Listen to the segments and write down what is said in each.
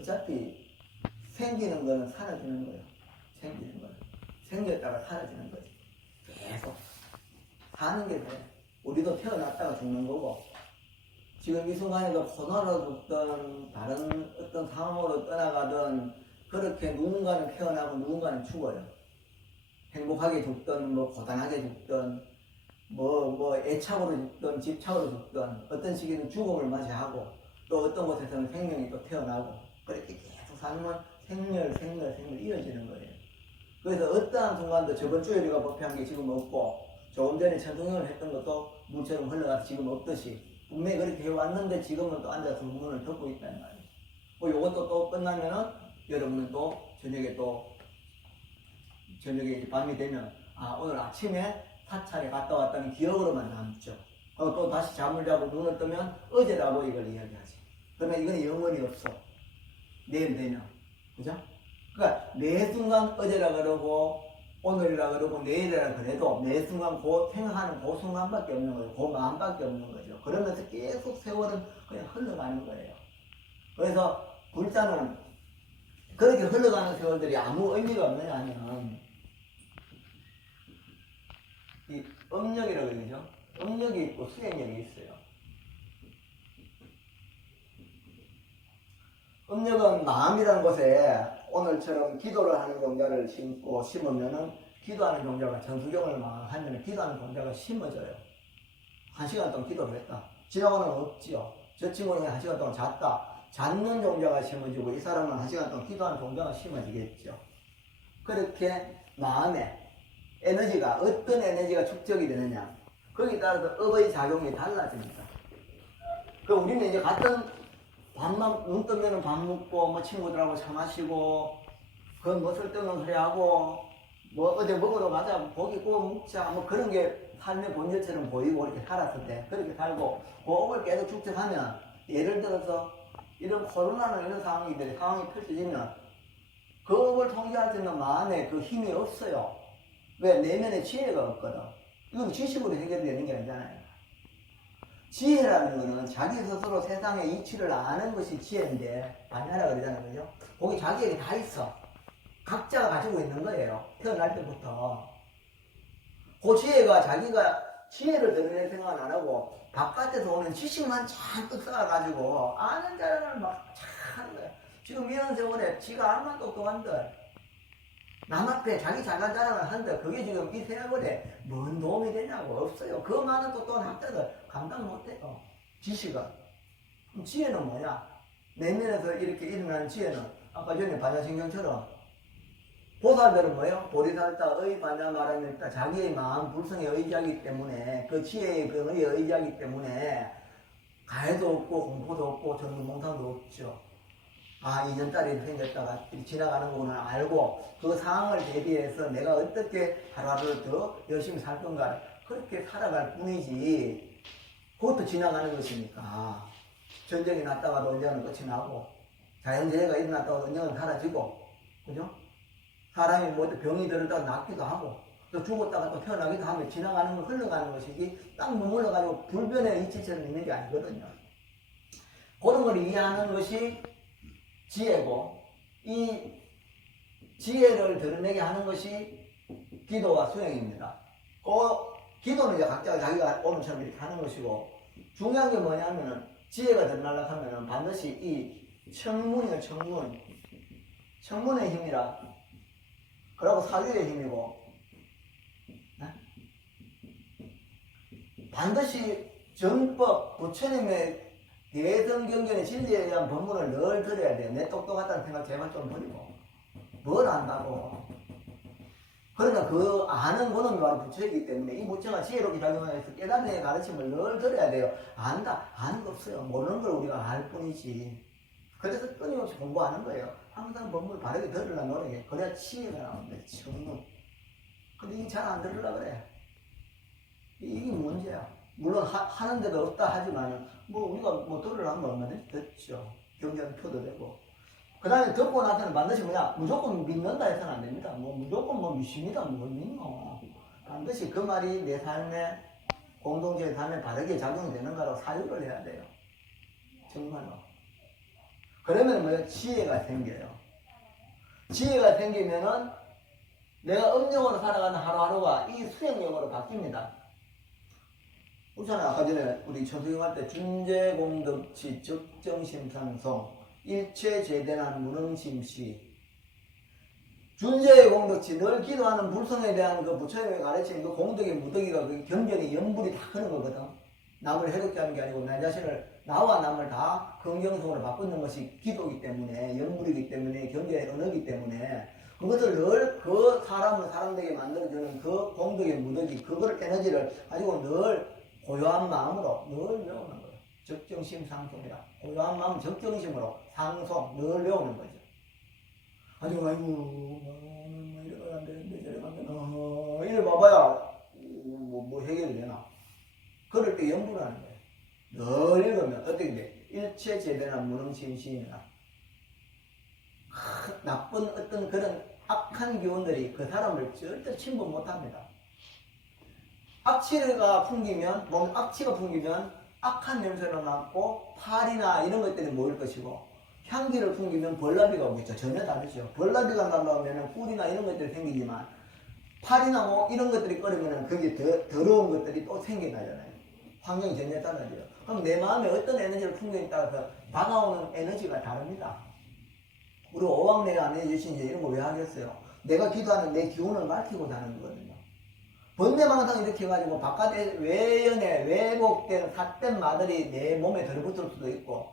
어차피 생기는 거는 사라지는 거예요. 생기는 거는. 생겼다가 사라지는 거지. 계속. 사는 게 돼. 우리도 태어났다가 죽는 거고, 지금 이 순간에도 코로나로 죽든, 다른 어떤 상황으로 떠나가든, 그렇게 누군가는 태어나고 누군가는 죽어요. 행복하게 죽든, 고단하게 죽든, 애착으로 죽든, 집착으로 죽든, 어떤 시기는 죽음을 맞이하고, 또 어떤 곳에서는 생명이 또 태어나고, 그렇게 계속 살면 생멸 이어지는 거예요. 그래서 어떠한 순간도 저번 주에 우리가 법회한 게 지금 없고, 조금 전에 천둥형을 했던 것도 물처럼 흘러가서 지금 없듯이, 분명히 그렇게 해왔는데 지금은 또 앉아서 문을 덮고 있다는 말이에요. 요것도 또 끝나면은 여러분은 또 저녁에 밤이 되면, 오늘 아침에 사찰에 갔다 왔다는 기억으로만 남죠. 또 다시 잠을 자고 눈을 뜨면 어제라고 이걸 이야기하지. 그러면 이건 영원히 없어. 내일 되면. 그죠? 그러니까 매 순간 어제라 그러고 오늘이라 그러고 내일이라 그래도 매 순간 생각하는 그 순간밖에 없는 거예요. 그 마음밖에 없는 거죠. 그러면서 계속 세월은 그냥 흘러가는 거예요. 그래서 불자는 그렇게 흘러가는 세월들이 아무 의미가 없느냐 하면 이 음력이라고 그러죠. 음력이 있고 수행력이 있어요. 음력은 마음이라는 곳에 오늘처럼 기도를 하는 종자를 심으면은 기도하는 종자가 전수경을 막 하면 기도하는 종자가 심어져요. 1시간 동안 기도를 했다. 지나고는 없지요. 저 친구는 1시간 동안 잤다. 잤는 종자가 심어지고 이 사람은 1시간 동안 기도하는 종자가 심어지겠죠. 그렇게 마음에 에너지가 어떤 에너지가 축적이 되느냐 거기에 따라서 업의 작용이 달라집니다. 그럼 우리는 이제 같은 밥만 눈 뜨면 밥 먹고 친구들하고 차 마시고 쓸데없는 소리 하고 어디 먹으러 가자 고기 구워 먹자 그런 게 삶의 본질처럼 보이고 이렇게 살았을 때 그렇게 살고 그 업을 계속 축적하면 예를 들어서 이런 코로나나 이런 상황이 펼쳐지면 그 업을 통제할 수 있는 마음에 그 힘이 없어요. 왜? 내면에 지혜가 없거든. 이건 지식으로 해결되는 게 아니잖아요. 지혜라는 거는 자기 스스로 세상의 이치를 아는 것이 지혜인데 반야라 그러잖아요. 그죠? 거기 자기에게 다 있어. 각자가 가지고 있는 거예요. 태어날 때부터. 그 지혜가 자기가 지혜를 드러낼 생각은 안 하고 바깥에서 오는 지식만 잔뜩 쌓아가지고 아는 자랑을 막 하는 거예요. 지금 이런 세월에 지가 얼마나 똑똑한데 남 앞에 자기 잘난 자랑을 한다. 그게 지금 이 세월에 뭔 도움이 되냐고 없어요. 그 많은 똑똑한 학자들 감당 못해요. 지식은. 그럼 지혜는 뭐냐? 내면에서 이렇게 일어나는 지혜는 아까 전에 반야신경처럼 보살들은 뭐예요? 보리살타의 반야 말하니까 자기의 마음 불성에 의지하기 때문에 그 지혜의 근의에 의지하기 때문에 가해도 없고 공포도 없고 전문몽상도 없죠. 2년짜리 생겼다가 지나가는 거구나 알고 그 상황을 대비해서 내가 어떻게 하루를 더 열심히 살 건가 그렇게 살아갈 뿐이지 그것도 지나가는 것이니까 전쟁이 났다가도 언젠가는 끝이 나고 자연재해가 일어났다가도 언젠가는 사라지고 그죠? 사람이 병이 들었다가 낫기도 하고 또 죽었다가 또 태어나기도 하면 지나가는 거 흘러가는 것이지 딱 머물러가지고 불변의 이치처럼 있는 게 아니거든요. 그런 걸 이해하는 것이 지혜고 이 지혜를 드러내게 하는 것이 기도와 수행입니다. 기도는 이제 각자가 자기가 오늘처럼 이렇게 하는 것이고 중요한 게 뭐냐면은 지혜가 드러나려고 하면은 반드시 이 청문이에요. 청문의 힘이라 그리고 사유의 힘이고 반드시 정법 부처님의 대성경전의 진리에 대한 법문을 늘 들어야 돼요. 내 똑똑하다는 생각 제발 좀 버리고 뭘 안다고. 그러나 그 아는 거는 바로 부처이기 때문에 이 부처가 지혜롭게 작용해서 깨달음의 가르침을 늘 들어야 돼요. 안다. 아는 거 없어요. 모르는 걸 우리가 알 뿐이지. 그래서 끊임없이 공부하는 거예요. 항상 법문을 바르게 들으려고 노력해. 그래야 지혜가 나옵니다. 청문. 근데 이게 잘 안 들으려고 그래. 이게 문제야. 물론 하는데도 없다 하지만 우리가 들으려면 얼마나 됐죠. 경전 표도 되고. 그 다음에 듣고 나서는 반드시 무조건 믿는다 해서는 안 됩니다. 무조건 믿습니다. 뭘 믿노. 반드시 그 말이 내 삶에 공동체의 삶에 바르게 작용이 되는가로 사유를 해야 돼요. 정말로. 그러면 뭐예요? 지혜가 생겨요. 지혜가 생기면은 내가 음력으로 살아가는 하루하루가 이 수행력으로 바뀝니다. 그렇잖아요. 아까 전에 우리 천수경 할 때 준재공덕치 적정심상성 일체제대난 무능심시 준재의 공덕치 늘 기도하는 불성에 대한 그 부처님의 가르치는 그 공덕의 무덕이가 그 경전이 연불이 다 크는 거거든. 남을 해롭게 하는 게 아니고 내 자신을 나와 남을 다 긍정성으로 바꾸는 것이 기도이기 때문에 연불이기 때문에 경전의 언어이기 때문에 그것을 늘 그 사람을 사람되게 만들어주는 그 공덕의 무덕이 그걸 에너지를 가지고 늘 고요한 마음으로 늘 외우는 거예요. 적정심상송이라 고요한 마음 적정심으로 상송 늘 외우는 거죠. 아이고 이래가 안 되는데 저래가 안 되나 이래 봐봐야 뭐 해결이 되나. 그럴 때 연구를 하는 거예요. 늘 읽으면 어떻게 돼? 일체제대나 무능심시이나 나쁜 어떤 그런 악한 기운들이 그 사람을 절대 침범 못합니다. 악취가 풍기면 몸에 악취가 풍기면 악한 냄새가 나고 팔이나 이런 것들이 모일 것이고 향기를 풍기면 벌나비가 오겠죠. 전혀 다르죠. 벌나비가 날라오면 꿀이나 이런 것들이 생기지만 팔이나 뭐 이런 것들이 끓으면 거기에 더러운 것들이 또 생겨나잖아요. 환경이 전혀 달라져요. 그럼 내 마음에 어떤 에너지를 풍기에 따라서 다가오는 에너지가 다릅니다. 우리 오왕내가 안 해주신지 이런 거 왜 하겠어요? 내가 기도하는 내 기운을 밝히고 다는 거거든요. 번뇌망상 이렇게 해가지고 바깥에 외연에 왜곡된 삿된 마들이 내 몸에 들어붙을 수도 있고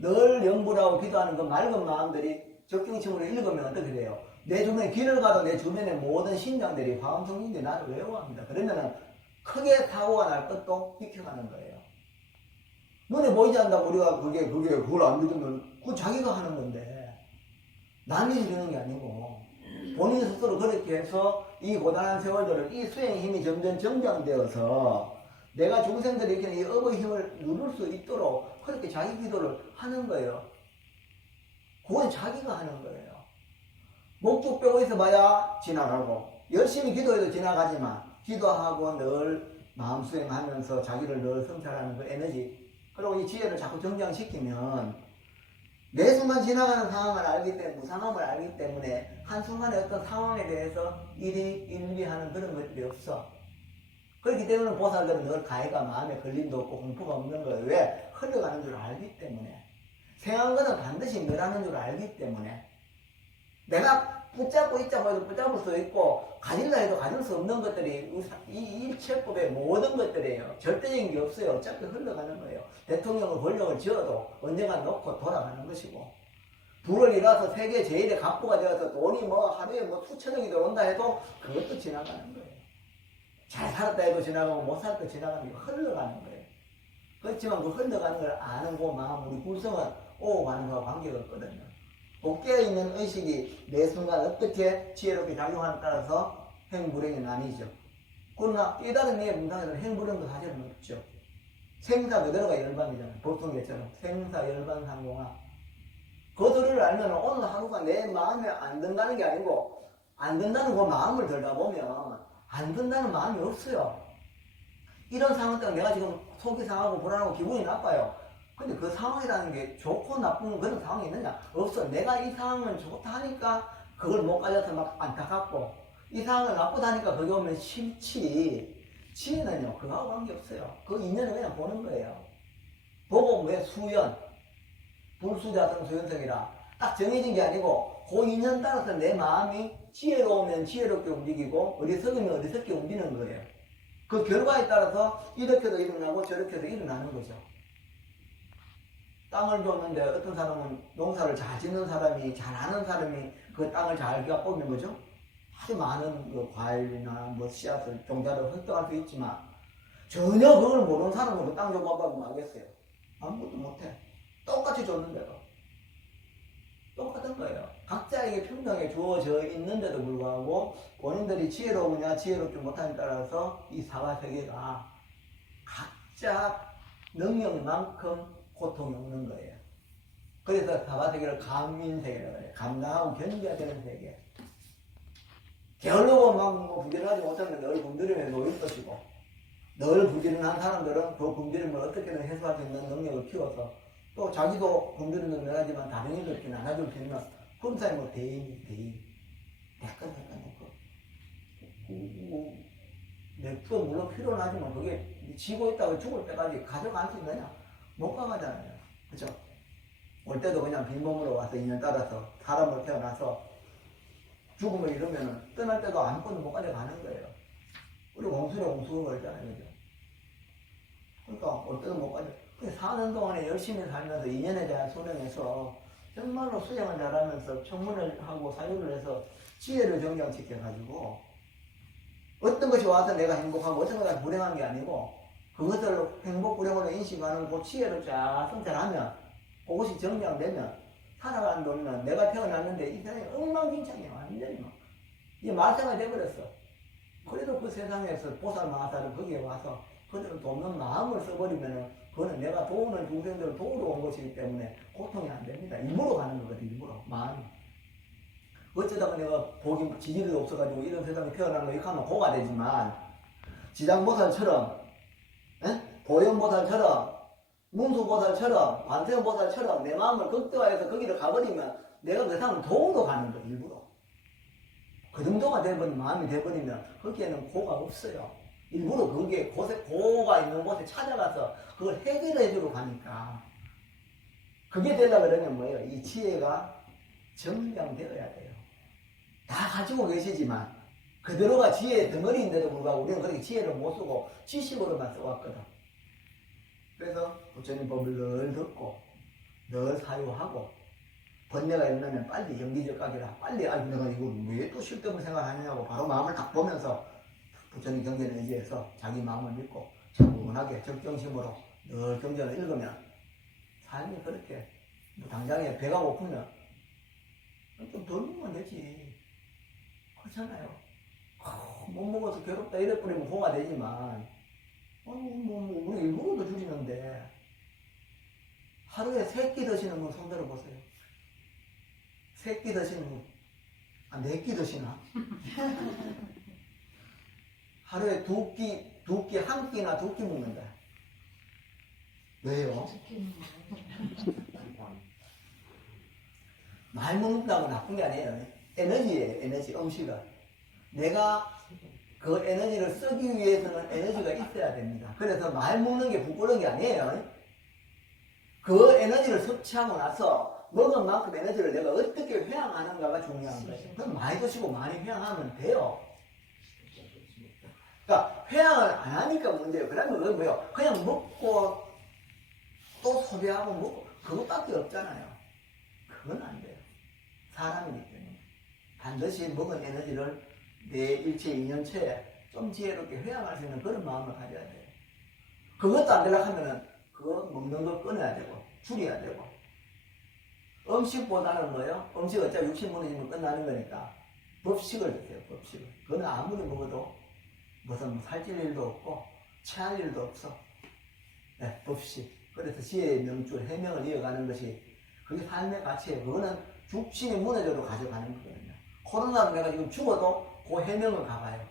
늘 연불하고 기도하는 그 맑은 마음들이 적정심으로 읽으면 어떻게 돼요? 내 주변에 길을 가도 내 주변의 모든 신장들이 화엄성인들이 나를 외워합니다. 그러면은 크게 사고가 날 것도 비켜가는 거예요. 눈에 보이지 않는다고 우리가 그걸 안 믿으면 그거 자기가 하는 건데 남이 해주는 게 아니고 본인 스스로 그렇게 해서 이 고단한 세월들을 이 수행의 힘이 점점 정장되어서 내가 중생들이 이렇게 이 업의 힘을 누릴 수 있도록 그렇게 자기 기도를 하는 거예요. 그건 자기가 하는 거예요. 목적 빼고 있어봐야 지나가고 열심히 기도해도 지나가지만 기도하고 늘 마음 수행하면서 자기를 늘 성찰하는 그 에너지 그리고 이 지혜를 자꾸 정장시키면 매 순간 지나가는 상황을 알기 때문에 무상함을 알기 때문에 한순간에 어떤 상황에 대해서 일비하는 그런 것들이 없어. 그렇기 때문에 보살들은 늘 가해가 마음에 걸림도 없고 공포가 없는 거예요. 왜? 흘러가는 줄 알기 때문에. 생한 것은 반드시 멸하는 줄 알기 때문에. 내가 붙잡고 있자고 해도 붙잡을 수 있고 가질라 해도 가질 수 없는 것들이 이 일체법의 모든 것들이에요. 절대적인 게 없어요. 어차피 흘러가는 거예요. 대통령을 권력을 지어도 언젠가 놓고 돌아가는 것이고 불을 일어서 세계 제일의 갑부가 되어서 돈이 뭐 하루에 뭐 수천억이 들어온다 해도 그것도 지나가는 거예요. 잘 살았다 해도 지나가고 못 살았다 지나가는 게 흘러가는 거예요. 그렇지만 그 흘러가는 걸 아는 그 마음 우리 불성은 오고 가는 거와 관계가 없거든요. 복개에 있는 의식이 매 순간 어떻게 지혜롭게 작용하느냐에 따라서 행불행이 나뉘죠. 그러나 깨달은 이의 문상에서는 행불행도 사실은 없죠. 생사 그대로가 열반이잖아요. 보통계처럼 생사 열반 상공화. 그들을 알면 오늘 하루가 내 마음에 안 든다는 게 아니고 안 든다는 그 마음을 들다 보면 안 든다는 마음이 없어요. 이런 상황 때문에 내가 지금 속이 상하고 불안하고 기분이 나빠요. 근데 그 상황이라는 게 좋고 나쁜 그런 상황이 있느냐? 없어. 내가 이 상황은 좋다 하니까 그걸 못 가져서 막 안타깝고 이 상황을 나쁘다 하니까 거기 오면 싫지. 지혜는요 그거하고 관계없어요. 그 인연을 그냥 보는 거예요. 보고 왜 수연 불수자성 수연성이라 딱 정해진 게 아니고 그 인연 따라서 내 마음이 지혜로우면 지혜롭게 움직이고 어리석으면 어리석게 움직이는 거예요. 그 결과에 따라서 이렇게도 일어나고 저렇게도 일어나는 거죠. 땅을 줬는데 어떤 사람은 농사를 잘 짓는 사람이 잘 아는 사람이 그 땅을 잘 겪어보는 거죠. 아주 많은 그 과일이나 뭐 씨앗을 종자를 획득할 수 있지만 전혀 그걸 모르는 사람은 그 땅 좀 봐봐도 알겠어요. 아무것도 못해. 똑같이 줬는데도 똑같은 거예요. 각자에게 평등하게 주어져 있는데도 불구하고 본인들이 지혜로우냐 지혜롭지 못하냐에 따라서 이 사바세계가 각자 능력만큼 고통이 없는 거예요. 그래서 사바세계를 감민세계라고 해요. 감당하고 견뎌야 되는 세계. 게을르고 막 부지런하지 못하면 늘 굶주림에 놓일 것이고 늘 부지런한 사람들은 그 굶주림을 어떻게든 해소할 수 있는 능력을 키워서 또 자기도 공들은 면하지만 다른 일도 이렇게 나눠줄 수 있는 그런 사람이 뭐 대인. 내거 물론 필요는 하지만 그게 지고 있다고 죽을 때까지 가져갈 수 있느냐? 못 가가잖아요. 그죠? 올 때도 그냥 빈몸으로 와서 인연 따라서 사람으로 태어나서 죽음을 이루면은 떠날 때도 아무것도 못 가져가는 거예요. 우리 공수가 그랬잖아요. 그죠? 그러니까 올 때도 못 가져. 사는 동안에 열심히 살면서 인연에 대한 수행해서 정말로 수행을 잘하면서 청문을 하고 사유를 해서 지혜를 정장시켜가지고 어떤 것이 와서 내가 행복하고 어떤 것이 불행한 게 아니고 그것을 행복, 불행으로 인식하는 그 지혜를 쫙 성찰하면 그것이 정장되면 살아가는 동안 내가 태어났는데 이 세상이 엉망진창이야. 완전히 막 이게 말세가 돼버렸어. 그래도 그 세상에서 보살 마하사를 거기에 와서 그들을 돕는 마음을 써버리면은 그거는 내가 도우는 중생들을 도우러 온 것이기 때문에 고통이 안 됩니다. 일부러 가는 거거든. 일부러 마음이. 어쩌다가 내가 복이 지질이 없어가지고 이런 세상에 태어난 거 이렇게 하면 고가 되지만 지장보살처럼 보현보살처럼 문수보살처럼 관세음보살처럼 내 마음을 극대화해서 거기를 가버리면 내가 그 사람을 도우러 가는 거야. 일부러. 그 정도가 돼버리면 마음이 돼버리면 거기에는 고가 없어요. 일부러 그게 고가 있는 곳에 찾아가서 그걸 해결해 주러 가니까 그게 되려고 그러면 뭐예요? 이 지혜가 정장되어야 돼요. 다 가지고 계시지만 그대로가 지혜의 덩어리인데도 불구하고 우리는 그렇게 지혜를 못 쓰고 지식으로만 써왔거든. 그래서 부처님 법을 늘 듣고 늘 사유하고 번뇌가 일어나면 빨리 경기적각이라 빨리 내가 이거 왜 또 쓸데없는 생각하느냐고 바로 마음을 딱 보면서 부처님 경전을 의지해서 자기 마음을 믿고 차분하게 적정심으로 늘 경전을 읽으면 삶이 그렇게 뭐 당장에 배가 고프면 좀 덜 먹으면 되지. 그렇잖아요. 못 먹어서 괴롭다 이래 뿌리면 고가 되지만 우리 일부러도 줄이는데 하루에 3끼 드시는 분 손들어 보세요. 3끼 드시는 분, 4끼 드시나? 하루에 2끼, 1끼나 2끼 먹는다. 왜요? 많이 먹는다고 나쁜 게 아니에요. 에너지예요, 에너지, 음식은. 내가 그 에너지를 쓰기 위해서는 에너지가 있어야 됩니다. 그래서 많이 먹는 게 부끄러운 게 아니에요. 그 에너지를 섭취하고 나서 먹은 만큼 에너지를 내가 어떻게 회항하는가가 중요한 거예요. 그럼 많이 드시고 많이 회항하면 돼요. 그러니까 회항을 안 하니까 문제예요. 그러면 그건 뭐예요? 그냥 먹고 또 소비하고 먹고 그것밖에 없잖아요. 그건 안 돼요. 사람이기 때문에 반드시 먹은 에너지를 내 일체 인연체에 좀 지혜롭게 회항할 수 있는 그런 마음을 가져야 돼요. 그것도 안 되려고 하면은 그거 먹는 걸 끊어야 되고 줄여야 되고 음식보다는 뭐예요? 음식 어차피 60 무너지면 끝나는 거니까 법식을 드세요. 법식을. 그건 아무리 먹어도 무슨 살찔 일도 없고 체할 일도 없어. 네, 법식. 그래서 지혜의 명줄, 해명을 이어가는 것이 그게 삶의 가치예요. 그거는 죽신이 무너져도 가져가는 거거든요. 코로나로 내가 지금 죽어도 그 해명을 가봐요.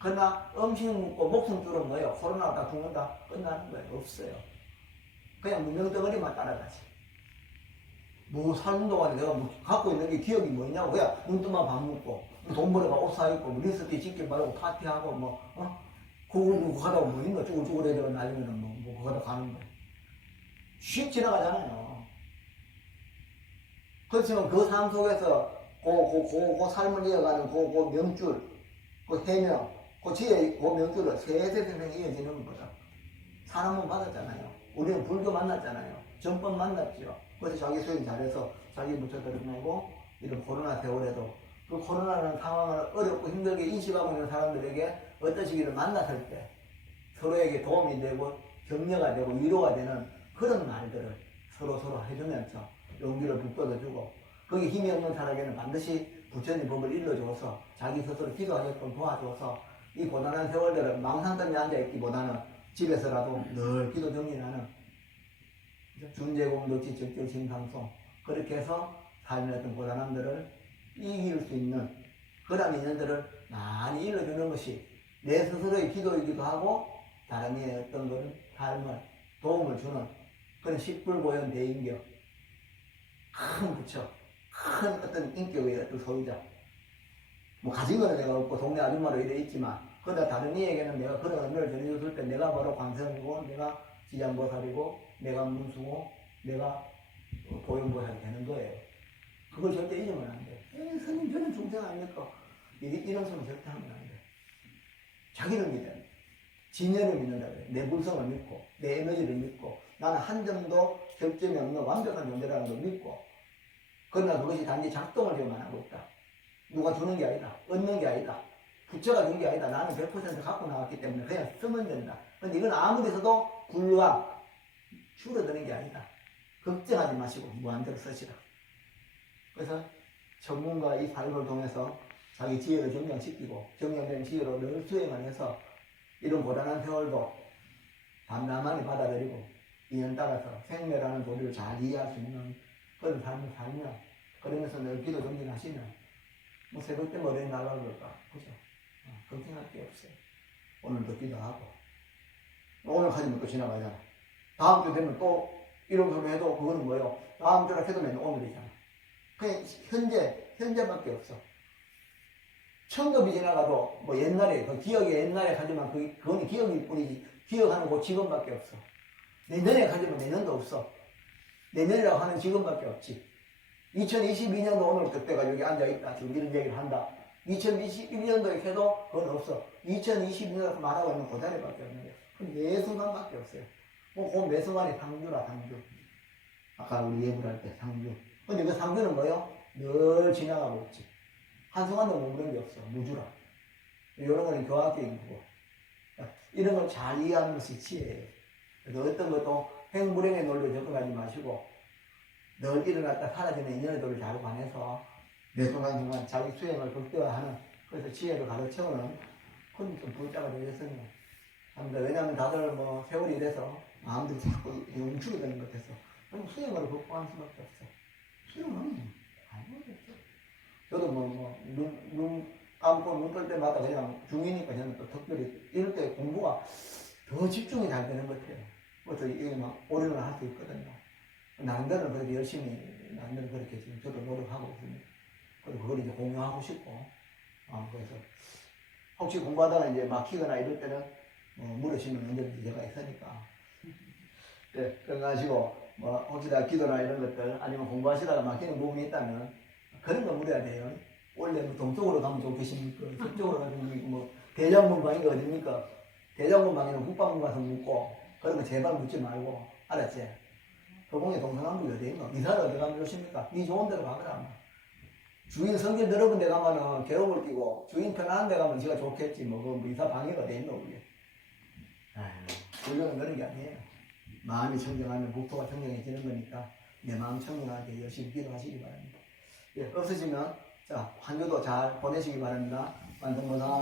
그러나 음식 먹고 목숨 줄은 뭐예요? 코로나가 다 죽는다? 끝나는 거예요. 없어요. 그냥 문명덩어리만 따라가지. 뭐 사는 동안에 내가 뭐 갖고 있는 게 기억이 뭐냐고. 그냥 눈 뜨면 밥 먹고 돈 벌어가 옷 사입고 뭐 리스트 찍기 바르고 파티하고 뭐 그거 가다가 뭐 있나 쭈글쭈글 애들가 날리면은 뭐 그거 가다 가는 거예요. 휙 지나가잖아요. 그렇지만 그 삶 속에서 그 삶을 이어가는 그 명줄, 그 해명, 그 지혜, 그 명줄을 세세생생 이어지는 거죠. 사람은 받았잖아요. 우리는 불교 만났잖아요. 전법 만났죠. 그래서 자기 수행 잘해서 자기 부처들을 보내고 이런 코로나 세월에도 그 코로나라는 상황을 어렵고 힘들게 인식하고 있는 사람들에게 어떤 시기를 만났을 때 서로에게 도움이 되고 격려가 되고 위로가 되는 그런 말들을 서로 해주면서 용기를 북돋아주고 거기 힘이 없는 사람에게는 반드시 부처님 법을 일러줘서 자기 스스로 기도하게끔 도와줘서 이 고단한 세월들을 망상점에 앉아있기보다는 집에서라도 늘 기도 정진하는 준재공덕지 적절심상송 그렇게 해서 삶의 어떤 고단함들을 이길 수 있는 그런 인연들을 많이 일러주는 것이 내 스스로의 기도이기도 하고 다른 이의 어떤 그런 삶을 도움을 주는 그런 십불보현 대인격, 큰 부처, 큰 어떤 인격의 어떤 소유자. 뭐 가진 거는 내가 없고 동네 아줌마로 이래 있지만, 그러다 다른 이에게는 내가 그런 의미를 전해줬을 때 내가 바로 관세음이고, 내가 지장보살이고, 내가 문수고, 내가 보현보살이 되는 거예요. 그걸 절대 잊으면 안 돼. 스님 저는 중생 아닙니까? 이런 소리 절대 하면 안 돼. 자기를 믿어야 돼. 진여를 믿는다 그래. 내 불성을 믿고, 내 에너지를 믿고, 나는 한 점도 결점이 없는 완벽한 존재라는 걸 믿고, 그러나 그것이 단지 작동을 지금만 하고 있다. 누가 주는 게 아니다. 얻는 게 아니다. 부처가 준 게 아니다. 나는 100% 갖고 나왔기 때문에 그냥 쓰면 된다. 근데 이건 아무 데서도 불과 줄어드는 게 아니다. 걱정하지 마시고 무한대로 쓰시라. 그래서 전문가 이 삶을 통해서 자기 지혜를 정량시키고 정량된 지혜로 늘 수행을 해서 이런 고단한 세월도 담담하게 받아들이고 인연 따라서 생매라는 도리를 잘 이해할 수 있는 그런 삶을 살면, 그러면서 늘 기도 정진하시면 뭐 새벽 때 머리에 날아갈 걸까? 그죠? 걱정할 게 없어요. 오늘도 기도하고 오늘까지는 또 지나가잖아. 다음 주 되면 또 이런 소리 해도 그거는 뭐예요? 다음 주라 해도 맨날 오늘이잖아. 그냥 현재밖에 없어. 천급이 지나가도 뭐 옛날에 그 기억이 옛날에 가지만 그건 기억일 뿐이지 기억하는 거 지금밖에 없어. 내년에 가지면 내년도 없어. 내년이라고 하는 지금밖에 없지. 2022년도 오늘 그때가 여기 앉아있다. 지금 이런 얘기를 한다. 2021년도에 해도 그건 없어. 2022년에서 말하고 있는 그 자리밖에 없는 거야. 그럼 매 순간밖에 없어요. 그 매 순간이 상주라, 상주. 아까 우리 예불할 때 상주. 근데 그 상주는 뭐예요? 늘 지나가고 있지. 한순간도 머무는 게 없어. 무주라. 이런 거는 교학적인 거고. 이런 걸 잘 이해하는 것이 지혜예요. 그래서 어떤 것도 행불행의 논리에 접근하지 마시고 늘 일어났다 사라지는 인연의 도를 잘 관해서 매 순간순간 자기 수행을 극대화하는, 그래서 지혜를 가르쳐오는 그런 좀 불자가 되겠습니다. 왜냐하면 다들 뭐 세월이 돼서 마음들이 자꾸 움츠게 되는 것 같아서 그럼 수행으로 극복하는 수밖에 없어. 수행은 아무것도 없어. 저도 눈 감고 눈 뜰 때마다 그냥 중이니까 저는 또 특별히 이럴 때 공부가 더 집중이 잘 되는 것 같아요. 그래서 이게 막 올인을 할 수 있거든요. 남들은 그렇게 열심히, 남들은 그렇게 지금 저도 노력하고 있습니다. 그리고 그걸 이제 공유하고 싶고, 그래서 혹시 공부하다가 이제 막히거나 이럴 때는 물으시면 언제든지 제가 있으니까. 네, 그래가지고 뭐 혹시 다 기도나 이런 것들 아니면 공부하시다가 막히는 부분이 있다면 그런 거 물어야 돼요. 원래 뭐 동쪽으로 가면 좋겠습니까? 서쪽으로 가면 뭐 대장문방이가 어딥니까? 대장문방에는 국방부 가서 묻고 그런 거 제발 묻지 말고, 알았지? 도봉에 동서남북이 어디인가? 이사를 어디 가면 좋습니까? 이 좋은 데로 가거라. 주인 성질 더러운 데 가면은 괴로움을 끼고 주인 편안한 데 가면 지가 좋겠지. 뭐 이사 방해가 어디 있노 그게. 불교는 그런 게 아니에요. 마음이 청정하면 국토가 청정해지는 거니까 내 마음 청정하게 열심히 기도하시기 바랍니다. 예, 없으시면 자, 한 주도 잘 보내시기 바랍니다. 완성보상